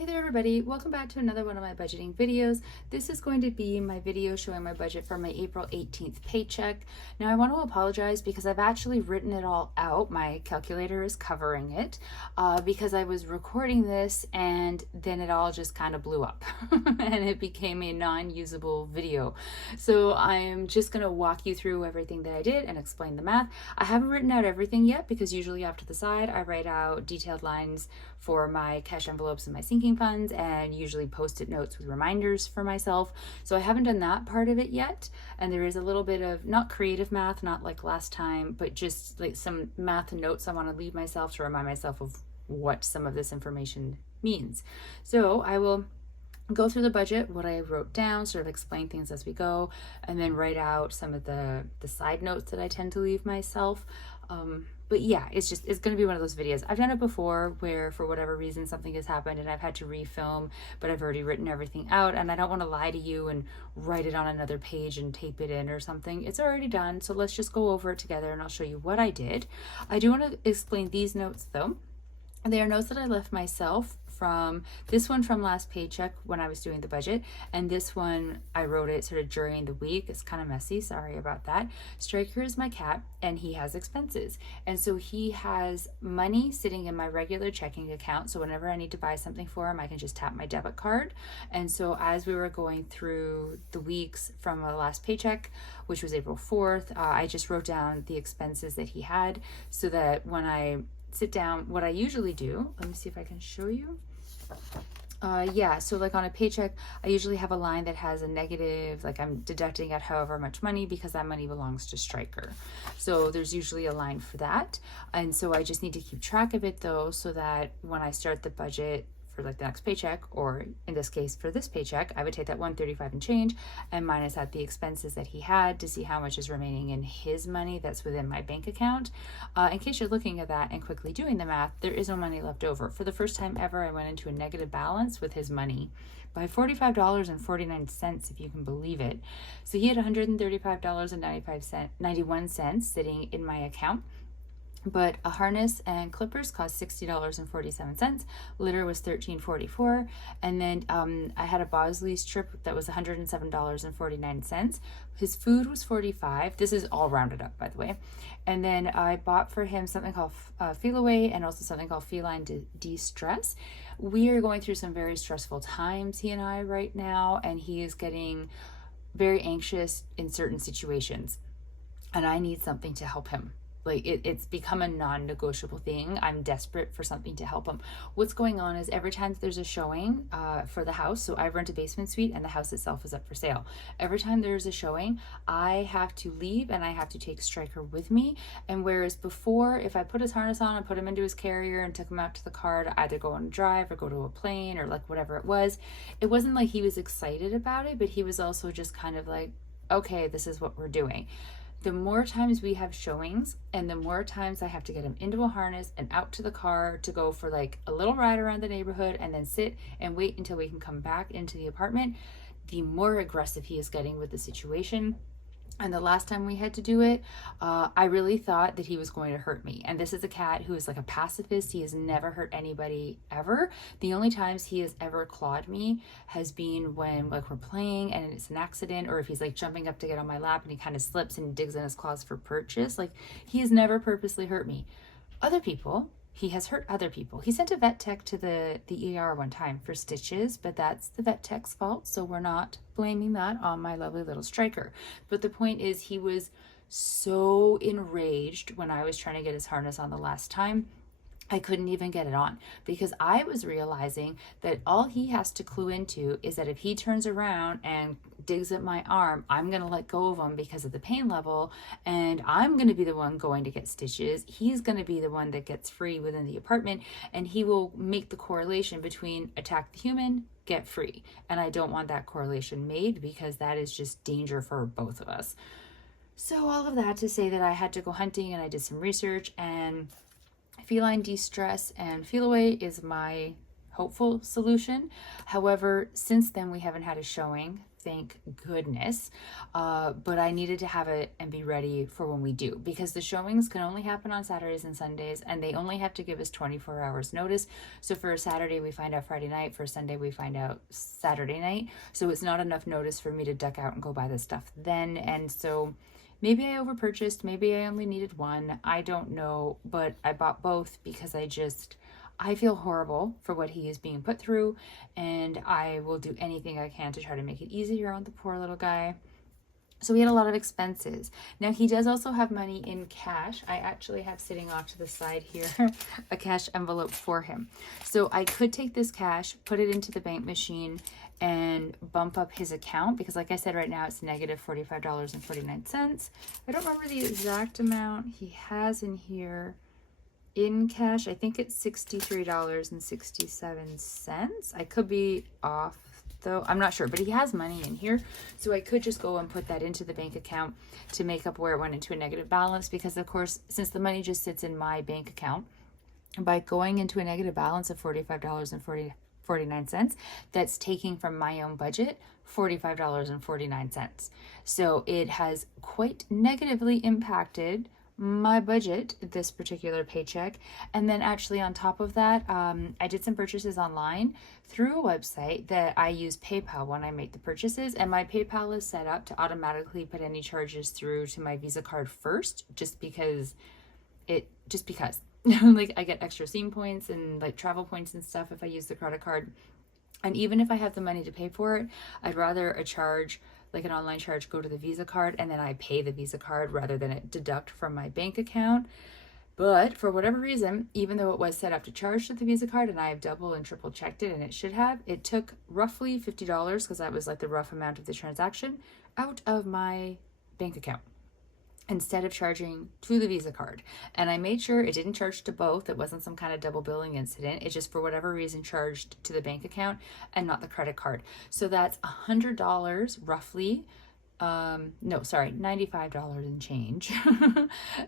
Hey there everybody, welcome back to another one of my budgeting videos. This is going to be my video showing my budget for my April 18th paycheck. Now I want to apologize because I've actually written it all out. My calculator is covering it because I was recording this and then it all just kind of blew up and it became a non-usable video. So I'm just going to walk you through everything that I did and explain the math. I haven't written out everything yet because usually off to the side I write out detailed lines for my cash envelopes and my sinking funds and usually post-it notes with reminders for myself. So I haven't done that part of it yet. And there is a little bit of not creative math, not like last time, but just like some math notes I want to leave myself to remind myself of what some of this information means. So I will go through the budget, what I wrote down, sort of explain things as we go, and then write out some of the side notes that I tend to leave myself. But yeah, it's going to be one of those videos. I've done it before where for whatever reason something has happened and I've had to refilm, but I've already written everything out and I don't want to lie to you and write it on another page and tape it in or something. It's already done, so let's just go over it together and I'll show you what I did. I do want to explain these notes though. They are notes that I left myself from this one from last paycheck when I was doing the budget, and this one I wrote it sort of during the week. It's kind of messy, sorry about that. Striker is my cat and he has expenses, and so he has money sitting in my regular checking account, so whenever I need to buy something for him I can just tap my debit card. And so as we were going through the weeks from the last paycheck, which was April 4th, I just wrote down the expenses that he had so that when I sit down, what I usually do, let me see if I can show you. Yeah, so like on a paycheck, I usually have a line that has a negative, like I'm deducting at however much money because that money belongs to Striker. So there's usually a line for that. And so I just need to keep track of it though, so that when I start the budget for like the next paycheck, or in this case for this paycheck, I would take that 135 and change and minus out the expenses that he had to see how much is remaining in his money that's within my bank account. In case you're looking at that and quickly doing the math, there is no money left over. For the first time ever, I went into a negative balance with his money by $45.49, if you can believe it. So he had $135.91 sitting in my account. But a harness and clippers cost $60.47. Litter was $13.44, and then I had a Bosley strip that was $107.49. His food was $45. This is all rounded up, by the way. And then I bought for him something called Feel Away and also something called Feline De-Stress. We are going through some very stressful times, he and I, right now, and he is getting very anxious in certain situations, and I need something to help him. Like it's become a non-negotiable thing. I'm desperate for something to help him. What's going on is every time there's a showing for the house, so I rent a basement suite and the house itself is up for sale. Every time there's a showing, I have to leave and I have to take Striker with me. And whereas before, if I put his harness on and put him into his carrier and took him out to the car to either go on a drive or go to a plane or like whatever it wasn't like he was excited about it, but he was also just kind of like, okay, this is what we're doing. The more times we have showings and the more times I have to get him into a harness and out to the car to go for like a little ride around the neighborhood and then sit and wait until we can come back into the apartment, the more aggressive he is getting with the situation. And the last time we had to do it, I really thought that he was going to hurt me. And this is a cat who is like a pacifist. He has never hurt anybody ever. The only times he has ever clawed me has been when like we're playing and it's an accident, or if he's like jumping up to get on my lap and he kind of slips and digs in his claws for purchase. Like he has never purposely hurt me. Other people, he has hurt other people. He sent a vet tech to the ER one time for stitches, but that's the vet tech's fault, so we're not blaming that on my lovely little Striker. But the point is, he was so enraged when I was trying to get his harness on the last time. I couldn't even get it on because I was realizing that all he has to clue into is that if he turns around and digs at my arm, I'm going to let go of him because of the pain level, and I'm going to be the one going to get stitches. He's going to be the one that gets free within the apartment, and he will make the correlation between attack the human, get free. And I don't want that correlation made because that is just danger for both of us. So all of that to say that I had to go hunting and I did some research, and Feline De-Stress and Feel Away is my hopeful solution. However, since then we haven't had a showing. thank goodness. But I needed to have it and be ready for when we do, because the showings can only happen on Saturdays and Sundays, and they only have to give us 24 hours notice. So for a Saturday, we find out Friday night. For a Sunday, we find out Saturday night. So it's not enough notice for me to duck out and go buy this stuff then. And so maybe I overpurchased, maybe I only needed one. I don't know, but I bought both because I feel horrible for what he is being put through, and I will do anything I can to try to make it easier on the poor little guy. So we had a lot of expenses. Now he does also have money in cash. I actually have sitting off to the side here a cash envelope for him. So I could take this cash, put it into the bank machine, and bump up his account, because like I said, right now it's negative $45.49. I don't remember the exact amount he has in here in cash. I think it's $63.67. I could be off though, I'm not sure, but he has money in here, so I could just go and put that into the bank account to make up where it went into a negative balance, because of course, since the money just sits in my bank account, by going into a negative balance of $45.49, that's taking from my own budget $45.49. So it has quite negatively impacted my budget this particular paycheck. And then actually on top of that, I did some purchases online through a website that I use PayPal when I make the purchases, and my PayPal is set up to automatically put any charges through to my Visa card first, just because like I get extra scene points and like travel points and stuff if I use the credit card. And even if I have the money to pay for it, I'd rather a charge, like an online charge, go to the Visa card and then I pay the Visa card rather than it deduct from my bank account. But for whatever reason, even though it was set up to charge to the Visa card, and I have double and triple checked it, and it should have, it took roughly $50, because that was like the rough amount of the transaction, out of my bank account, instead of charging to the Visa card. And I made sure it didn't charge to both. It wasn't some kind of double billing incident. It just, for whatever reason, charged to the bank account and not the credit card. So that's $100 roughly. $95 and change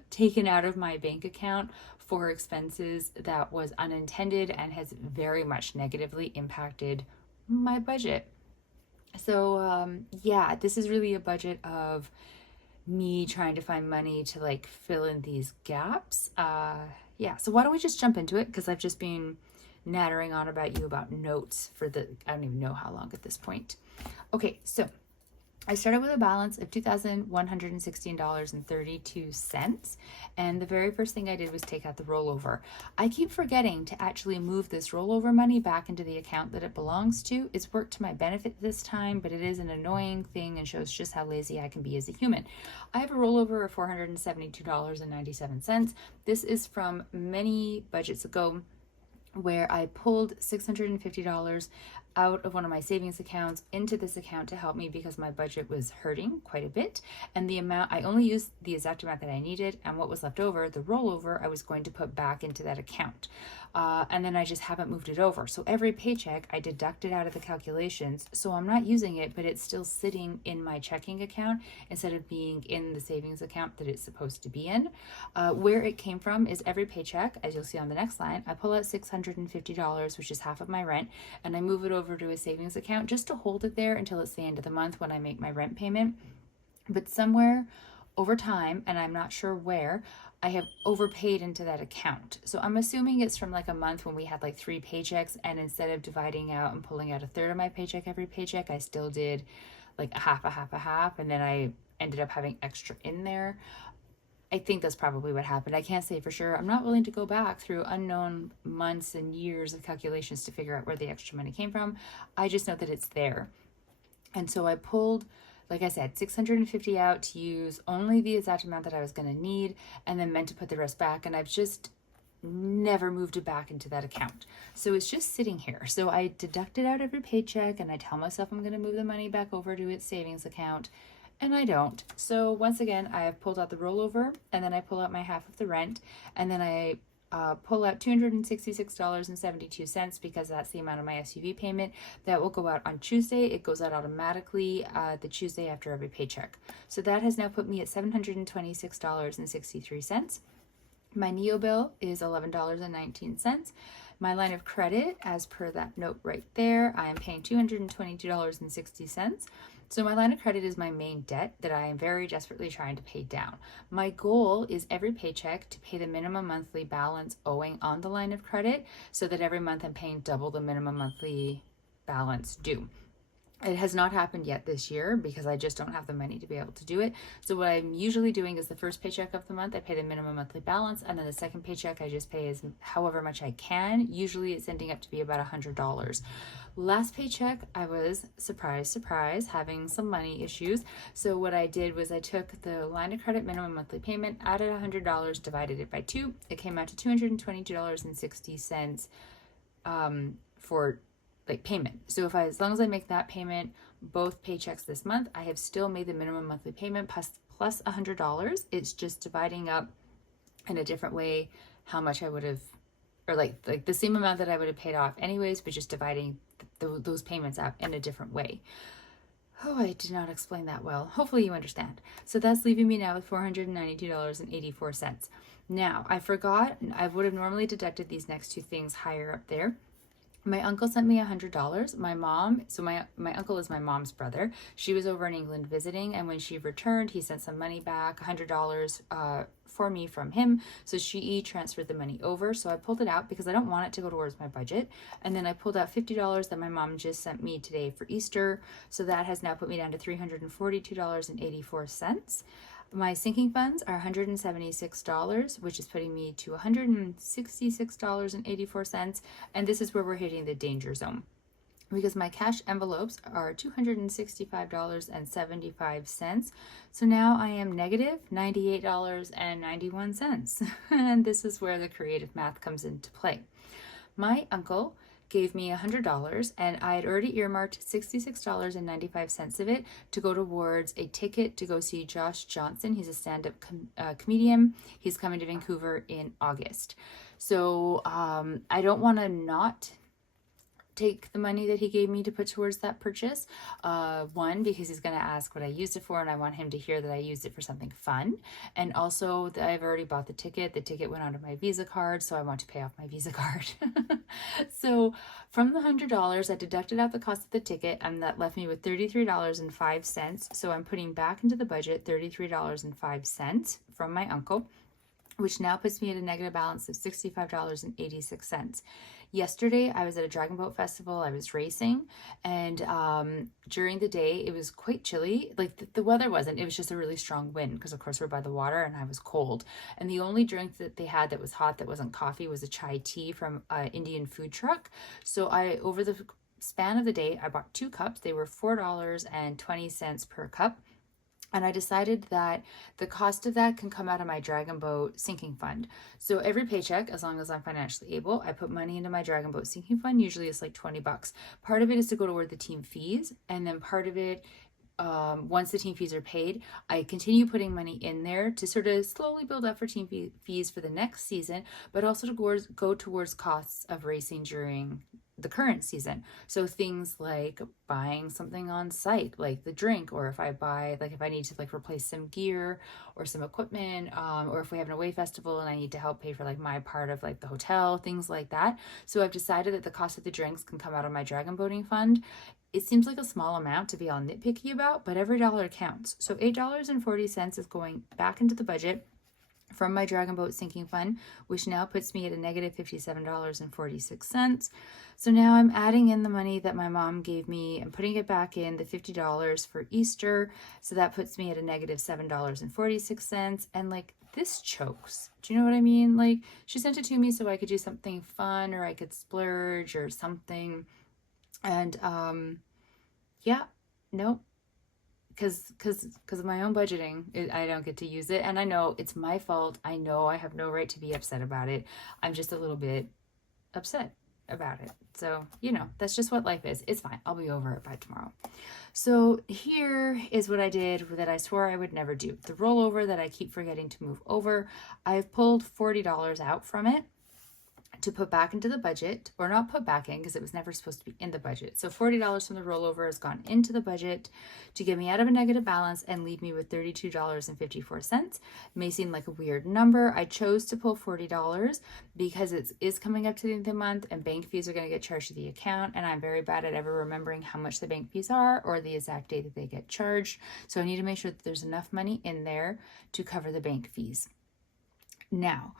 taken out of my bank account for expenses that was unintended and has very much negatively impacted my budget. So yeah, this is really a budget of me trying to find money to like fill in these gaps. Yeah, so why don't we just jump into it, because I've just been nattering on about you about notes for I don't even know how long at this point. Okay, so I started with a balance of $2,116.32, and the very first thing I did was take out the rollover. I keep forgetting to actually move this rollover money back into the account that it belongs to. It's worked to my benefit this time, but it is an annoying thing and shows just how lazy I can be as a human. I have a rollover of $472.97. This is from many budgets ago, where I pulled $650 out of one of my savings accounts into this account to help me, because my budget was hurting quite a bit, and the amount, I only used the exact amount that I needed, and what was left over, the rollover, I was going to put back into that account. And then I just haven't moved it over. So every paycheck I deduct it out of the calculations, so I'm not using it, but it's still sitting in my checking account instead of being in the savings account that it's supposed to be in. Where it came from is every paycheck, as you'll see on the next line, I pull out $650, which is half of my rent, and I move it over to a savings account just to hold it there until it's the end of the month when I make my rent payment. But somewhere over time, and I'm not sure where, I have overpaid into that account. So I'm assuming it's from like a month when we had like 3 paychecks, and instead of dividing out and pulling out a third of my paycheck every paycheck, I still did like a half, and then I ended up having extra in there. I think that's probably what happened. I can't say for sure. I'm not willing to go back through unknown months and years of calculations to figure out where the extra money came from. I just know that it's there. And so I pulled, like I said, $650 out to use only the exact amount that I was going to need, and then meant to put the rest back. And I've just never moved it back into that account. So it's just sitting here. So I deduct it out every paycheck, and I tell myself I'm going to move the money back over to its savings account, and I don't. So once again, I have pulled out the rollover, and then I pull out my half of the rent, and then I pull out $266.72, because that's the amount of my SUV payment that will go out on Tuesday. It goes out automatically the Tuesday after every paycheck. So that has now put me at $726.63. My NEO bill is $11.19. My line of credit, as per that note right there, I am paying $222.60. So my line of credit is my main debt that I am very desperately trying to pay down. My goal is every paycheck to pay the minimum monthly balance owing on the line of credit so that every month I'm paying double the minimum monthly balance due. It has not happened yet this year because I just don't have the money to be able to do it. So what I'm usually doing is the first paycheck of the month, I pay the minimum monthly balance, and then the second paycheck, I just pay as however much I can. Usually it's ending up to be about $100. Last paycheck, I was, surprise, having some money issues. So what I did was I took the line of credit minimum monthly payment, added $100, divided it by 2. It came out to $222.60 for like payment. So as long as I make that payment both paychecks this month, I have still made the minimum monthly payment plus $100. It's just dividing up in a different way how much I would have, or like the same amount that I would have paid off anyways, but just dividing those payments up in a different way. Oh, I did not explain that well. Hopefully you understand. So that's leaving me now with $492.84. Now, I forgot, I would have normally deducted these next two things higher up there. My uncle sent me $100. My mom, so my uncle is my mom's brother. She was over in England visiting, and when she returned, he sent some money back, $100 for me from him. So she transferred the money over. So I pulled it out because I don't want it to go towards my budget. And then I pulled out $50 that my mom just sent me today for Easter. So that has now put me down to $342.84. My sinking funds are $176, which is putting me to $166.84. And this is where we're hitting the danger zone because my cash envelopes are $265.75. So now I am negative $98.91. And this is where the creative math comes into play. My uncle gave me $100, and I had already earmarked $66.95 of it to go towards a ticket to go see Josh Johnson. He's a stand-up comedian. He's coming to Vancouver in August. So I don't want to not take the money that he gave me to put towards that purchase. One, because he's going to ask what I used it for, and I want him to hear that I used it for something fun. And also, that I've already bought the ticket. The ticket went onto my Visa card, so I want to pay off my Visa card. So from the $100, I deducted out the cost of the ticket, and that left me with $33.05. So I'm putting back into the budget $33.05 from my uncle, which now puts me at a negative balance of $65.86. Yesterday, I was at a dragon boat festival. I was racing, and during the day, it was quite chilly. Like the weather wasn't, it was just a really strong wind because, of course, we're by the water, and I was cold. And the only drink that they had that was hot, that wasn't coffee, was a chai tea from an Indian food truck. So over the span of the day, I bought 2 cups. They were $4.20 per cup. And I decided that the cost of that can come out of my Dragon Boat sinking fund. So every paycheck, as long as I'm financially able, I put money into my Dragon Boat sinking fund. Usually it's like $20. Part of it is to go toward the team fees. And then part of it, once the team fees are paid, I continue putting money in there to sort of slowly build up for team fees for the next season, but also to go towards costs of racing during the current season. So things like buying something on site, like the drink, or if I need to like replace some gear or some equipment, or if we have an away festival and I need to help pay for like my part of like the hotel, things like that. So I've decided that the cost of the drinks can come out of my dragon boating fund. It seems like a small amount to be all nitpicky about, but every dollar counts. So $8.40 is going back into the budget from my Dragon Boat sinking fund, which now puts me at a negative $57.46. So now I'm adding in the money that my mom gave me and putting it back in, the $50 for Easter. So that puts me at a negative $7.46. And like, this chokes. Do you know what I mean? Like, she sent it to me so I could do something fun, or I could splurge or something. And yeah, no. Because of my own budgeting, I don't get to use it. And I know it's my fault. I know I have no right to be upset about it. I'm just a little bit upset about it. So, that's just what life is. It's fine. I'll be over it by tomorrow. So here is what I did that I swore I would never do. The rollover that I keep forgetting to move over. I've pulled $40 out from it to put back into the budget, or not put back in because it was never supposed to be in the budget. So $40 from the rollover has gone into the budget to get me out of a negative balance and leave me with $32.54. May seem like a weird number. I chose to pull $40 because it is coming up to the end of the month and bank fees are going to get charged to the account, and I'm very bad at ever remembering how much the bank fees are or the exact date that they get charged. So I need to make sure that there's enough money in there to cover the bank fees. Now,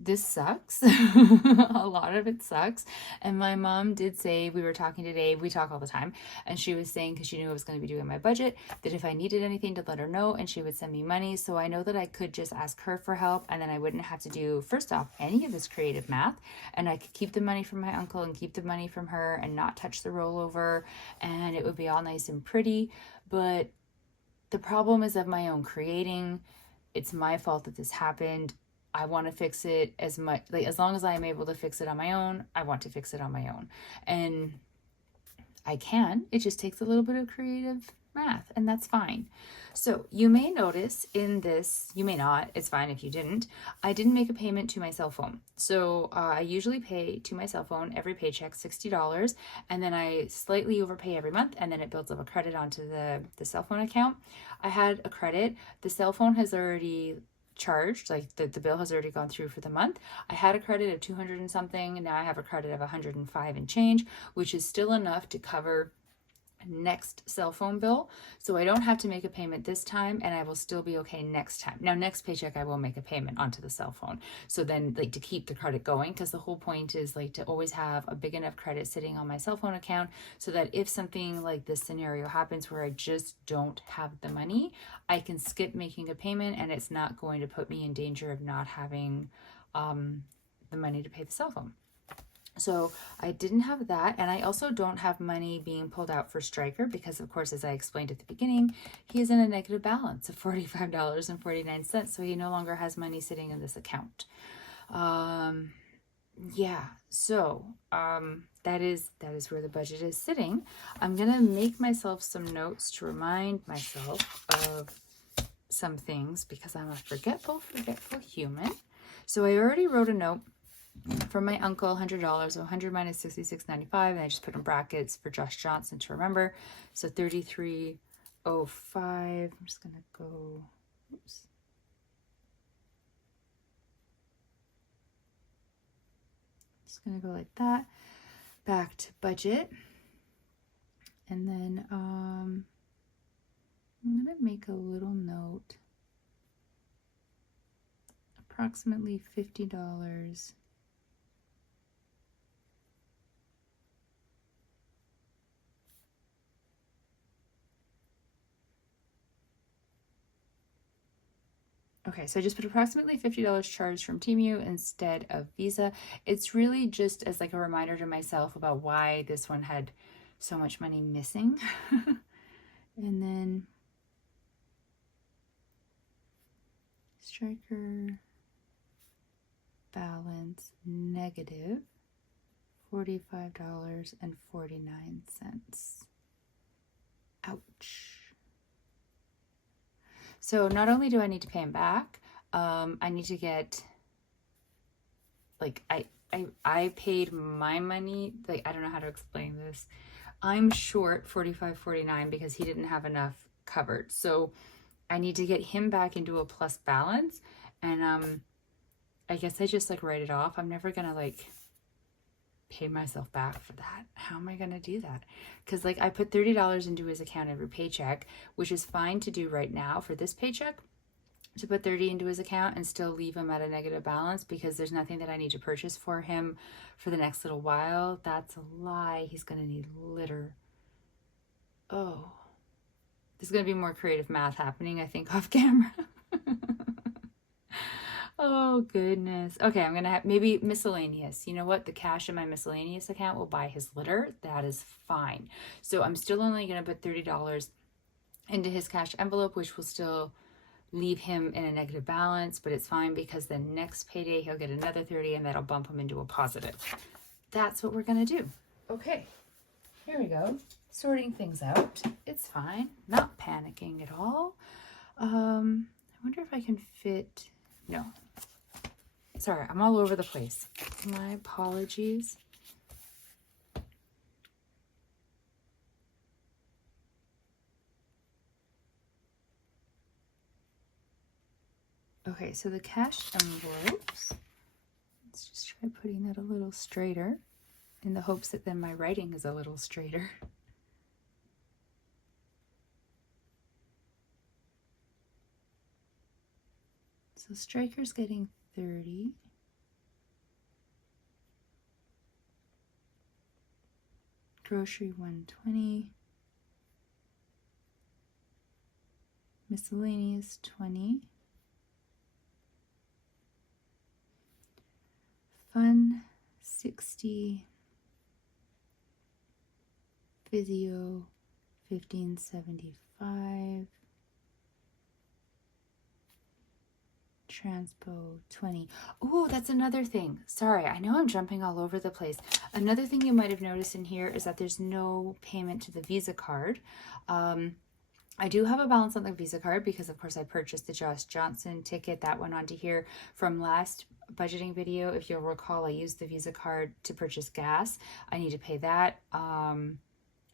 this sucks. A lot of it sucks. And my mom did say, we were talking today, we talk all the time, and she was saying, because she knew I was going to be doing my budget, that if I needed anything to let her know and she would send me money. So I know that I could just ask her for help, and then I wouldn't have to do, first off, any of this creative math, and I could keep the money from my uncle and keep the money from her and not touch the rollover, and it would be all nice and pretty. But the problem is of my own creating. It's my fault that this happened. I want to fix it as much, like, as long as I am able to fix it on my own, I want to fix it on my own. And I can. It just takes a little bit of creative math, and that's fine. So you may notice in this, you may not, it's fine if you didn't, I didn't make a payment to my cell phone. So I usually pay to my cell phone every paycheck $60, and then I slightly overpay every month, and then it builds up a credit onto the cell phone account. I had a credit. The cell phone has already charged, like the bill has already gone through for the month. I had a credit of 200 and something, and now I have a credit of 105 and change, which is still enough to cover next cell phone bill. So I don't have to make a payment this time, and I will still be okay next time. Now, next paycheck, I will make a payment onto the cell phone. So then, like, to keep the credit going, because the whole point is, like, to always have a big enough credit sitting on my cell phone account so that if something like this scenario happens where I just don't have the money, I can skip making a payment, and it's not going to put me in danger of not having the money to pay the cell phone. So I didn't have that, and I also don't have money being pulled out for Stryker because, of course, as I explained at the beginning, he is in a negative balance of $45.49, so he no longer has money sitting in this account. Yeah, so that is where the budget is sitting. I'm gonna make myself some notes to remind myself of some things because I'm a forgetful human. So I already wrote a note for my uncle, $100, so 100 minus 66.95, and I just put in brackets for Josh Johnson to remember. So 3305. I'm just gonna go, oops. Just gonna go like that. Back to budget. And then I'm gonna make a little note. Approximately $50. Okay, so I just put approximately $50 charged from Temu instead of Visa. It's really just as like a reminder to myself about why this one had so much money missing. And then Stryker balance negative $45.49. Ouch. So not only do I need to pay him back, I need to get, like, I paid my money, like, I don't know how to explain this. I'm short $45.49 because he didn't have enough covered. So I need to get him back into a plus balance, and I guess I just, like, write it off. I'm never gonna, like, pay myself back for that. How am I gonna do that? Because, like, I put $30 into his account every paycheck, which is fine to do right now for this paycheck, to put 30 into his account and still leave him at a negative balance because there's nothing that I need to purchase for him for the next little while. That's a lie. He's gonna need litter. Oh, there's gonna be more creative math happening, I think, off camera. Oh, goodness. Okay, I'm going to have maybe miscellaneous. You know what? The cash in my miscellaneous account will buy his litter. That is fine. So I'm still only going to put $30 into his cash envelope, which will still leave him in a negative balance, but it's fine because the next payday he'll get another 30 and that'll bump him into a positive. That's what we're going to do. Okay, here we go. Sorting things out. It's fine. Not panicking at all. I wonder if I can fit... No. Sorry, I'm all over the place. My apologies. Okay, so the cash envelopes, let's just try putting that a little straighter in the hopes that then my writing is a little straighter. So Striker's getting 30. Grocery 120. Miscellaneous 20. Fun 60. Physio 1575. Transpo 20. Oh, that's another thing. Sorry, I know I'm jumping all over the place. Another thing you might have noticed in here is that there's no payment to the Visa card. I do have a balance on the Visa card because, of course, I purchased the Josh Johnson ticket. That went onto here from last budgeting video. If you'll recall, I used the Visa card to purchase gas. I need to pay that.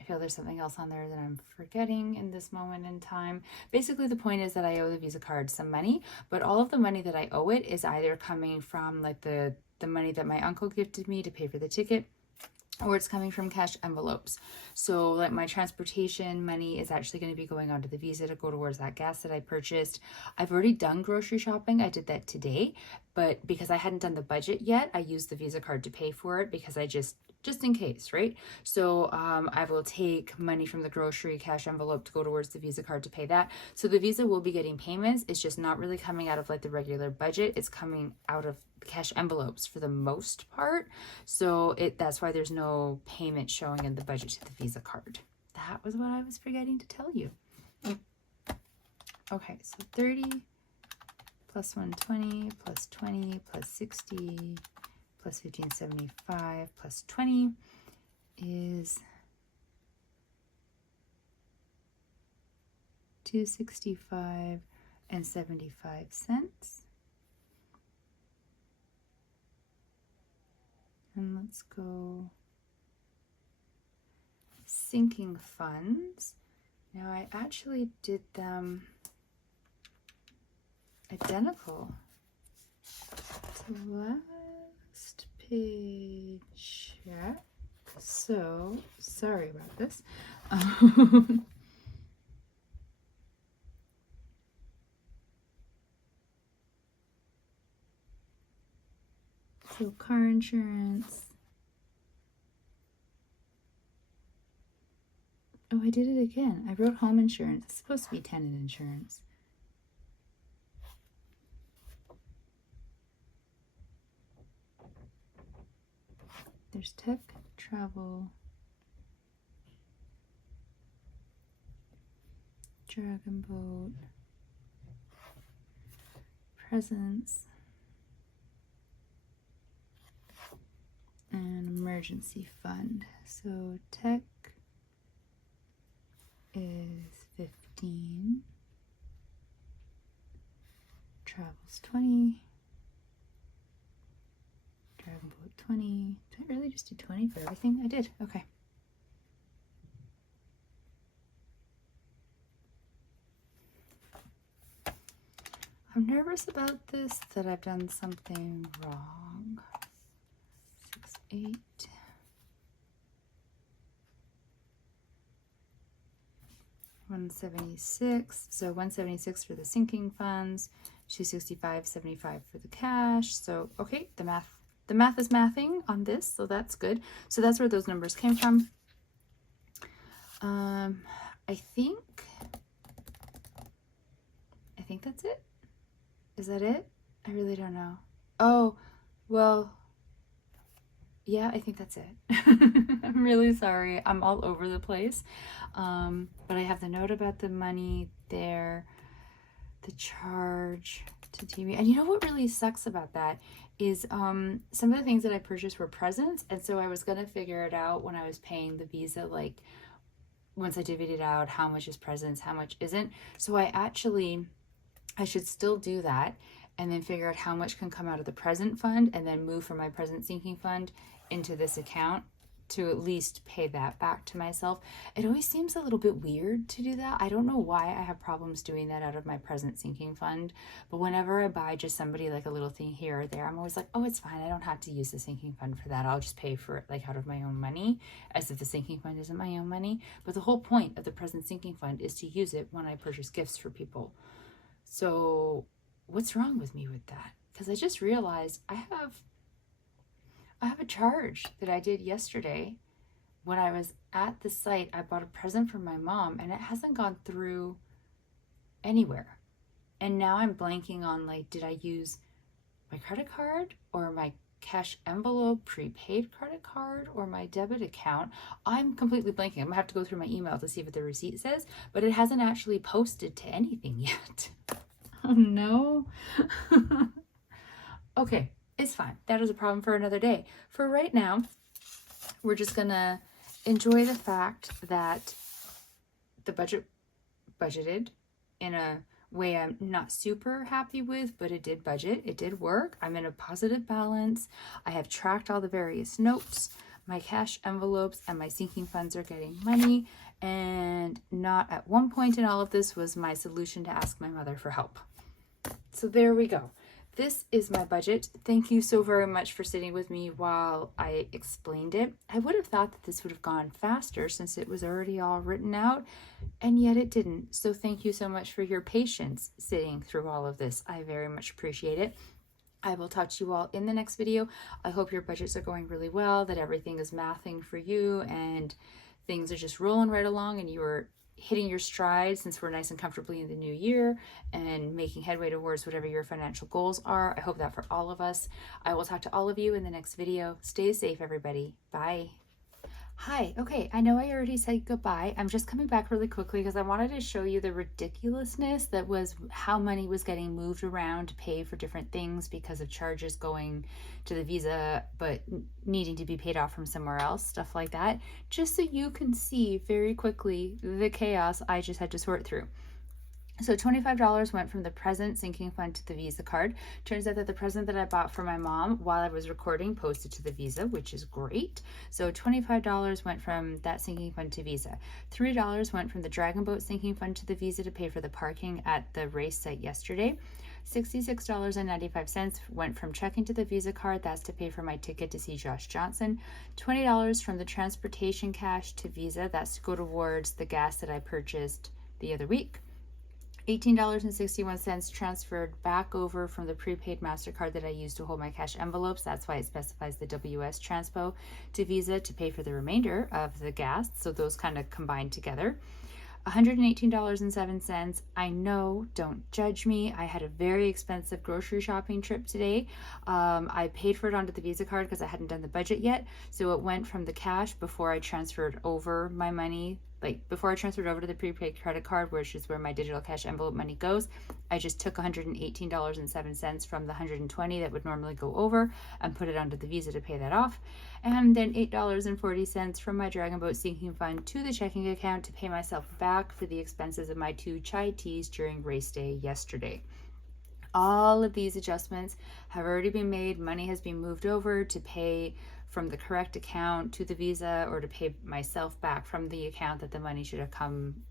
I feel there's something else on there that I'm forgetting in this moment in time. Basically, the point is that I owe the Visa card some money, but all of the money that I owe it is either coming from like the money that my uncle gifted me to pay for the ticket, or it's coming from cash envelopes. So like my transportation money is actually going to be going onto the Visa to go towards that gas that I purchased. I've already done grocery shopping. I did that today, but because I hadn't done the budget yet, I used the Visa card to pay for it because I just in case, right? So I will take money from the grocery cash envelope to go towards the Visa card to pay that. So the Visa will be getting payments. It's just not really coming out of like the regular budget. It's coming out of cash envelopes for the most part. So that's why there's no payment showing in the budget to the Visa card. That was what I was forgetting to tell you. Okay, so 30 plus 120 plus 20 plus 60 plus 1575 plus 20 is $265 and 75 cents. And let's go sinking funds. Now I actually did them identical to last page. Yeah. So sorry about this. So car insurance. Oh, I did it again. I wrote home insurance. It's supposed to be tenant insurance. There's tech, travel, dragon boat, presents, and emergency fund. So tech is 15, travels 20, dragon boat 20. Did I really just do 20 for everything? I did. Okay. I'm nervous about this, that I've done something wrong. 6, 8. $176. So $176 for the sinking funds, $265.75 for the cash. So okay, the math is mathing on this, so that's good. So that's where those numbers came from. I think that's it. Is that it? I really don't know. Oh, well, yeah, I think that's it. I'm really sorry. I'm all over the place. But I have the note about the money there, the charge to TV. And you know what really sucks about that is some of the things that I purchased were presents. And so I was going to figure it out when I was paying the Visa, like once I divvied it out, how much is presents, how much isn't. So I should still do that. and then figure out how much can come out of the present fund and then move from my present sinking fund into this account to at least pay that back to myself. It always seems a little bit weird to do that. I don't know why I have problems doing that out of my present sinking fund, but whenever I buy just somebody like a little thing here or there, I'm always like, oh, it's fine. I don't have to use the sinking fund for that. I'll just pay for it like out of my own money, as if the sinking fund isn't my own money. But the whole point of the present sinking fund is to use it when I purchase gifts for people. So what's wrong with me with that? Because I just realized I have a charge that I did yesterday. When I was at the site, I bought a present for my mom and it hasn't gone through anywhere. And now I'm blanking on, like, did I use my credit card or my cash envelope prepaid credit card or my debit account? I'm completely blanking. I'm gonna have to go through my email to see what the receipt says, but it hasn't actually posted to anything yet. Oh no. Okay, it's fine. That is a problem for another day. For right now, we're just gonna enjoy the fact that the budgeted in a way I'm not super happy with, but it did budget. It did work. I'm in a positive balance. I have tracked all the various notes. My cash envelopes and my sinking funds are getting money. And not at one point in all of this was my solution to ask my mother for help. So there we go. This is my budget. Thank you so very much for sitting with me while I explained it. I would have thought that this would have gone faster since it was already all written out, and yet it didn't. So thank you so much for your patience sitting through all of this. I very much appreciate it. I will talk to you all in the next video. I hope your budgets are going really well, that everything is mathing for you, and things are just rolling right along, and you are hitting your stride since we're nice and comfortably in the new year and making headway towards whatever your financial goals are. I hope that for all of us. I will talk to all of you in the next video. Stay safe, everybody. Bye. Hi. Okay, I know I already said goodbye. I'm just coming back really quickly because I wanted to show you the ridiculousness that was how money was getting moved around to pay for different things because of charges going to the Visa but needing to be paid off from somewhere else, stuff like that, just so you can see very quickly the chaos I just had to sort through. So $25 went from the present sinking fund to the Visa card. Turns out that the present that I bought for my mom while I was recording posted to the Visa, which is great. So $25 went from that sinking fund to Visa. $3 went from the Dragon Boat sinking fund to the Visa to pay for the parking at the race site yesterday. $66.95 went from checking to the Visa card. That's to pay for my ticket to see Josh Johnson. $20 from the transportation cash to Visa. That's to go towards the gas that I purchased the other week. $18.61 transferred back over from the prepaid MasterCard that I used to hold my cash envelopes. That's why it specifies the WS Transpo to Visa to pay for the remainder of the gas. So those kind of combined together. $118.07. I know, don't judge me. I had a very expensive grocery shopping trip today. I paid for it onto the Visa card because I hadn't done the budget yet. So it went from the cash before I transferred over my money, like before I transferred over to the prepaid credit card, which is where my digital cash envelope money goes. I just took $118.07 from the $120 that would normally go over and put it onto the Visa to pay that off. And then $8.40 from my Dragon Boat sinking fund to the checking account to pay myself back for the expenses of my 2 chai teas during race day yesterday. All of these adjustments have already been made. Money has been moved over to pay from the correct account to the Visa, or to pay myself back from the account that the money should have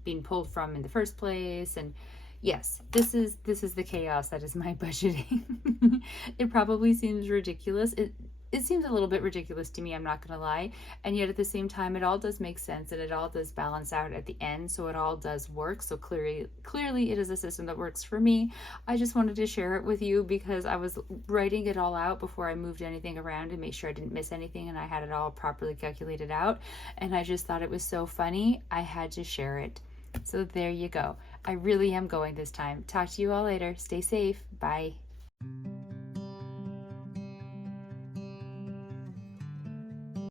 been pulled from in the first place. And yes, this is the chaos that is my budgeting. It probably seems ridiculous. It seems a little bit ridiculous to me, I'm not gonna lie, and yet at the same time it all does make sense and it all does balance out at the end, so it all does work. So clearly it is a system that works for me. I just wanted to share it with you because I was writing it all out before I moved anything around to make sure I didn't miss anything and I had it all properly calculated out, and I just thought it was so funny I had to share it. So there you go. I really am going this time. Talk to you all later. Stay safe. Bye.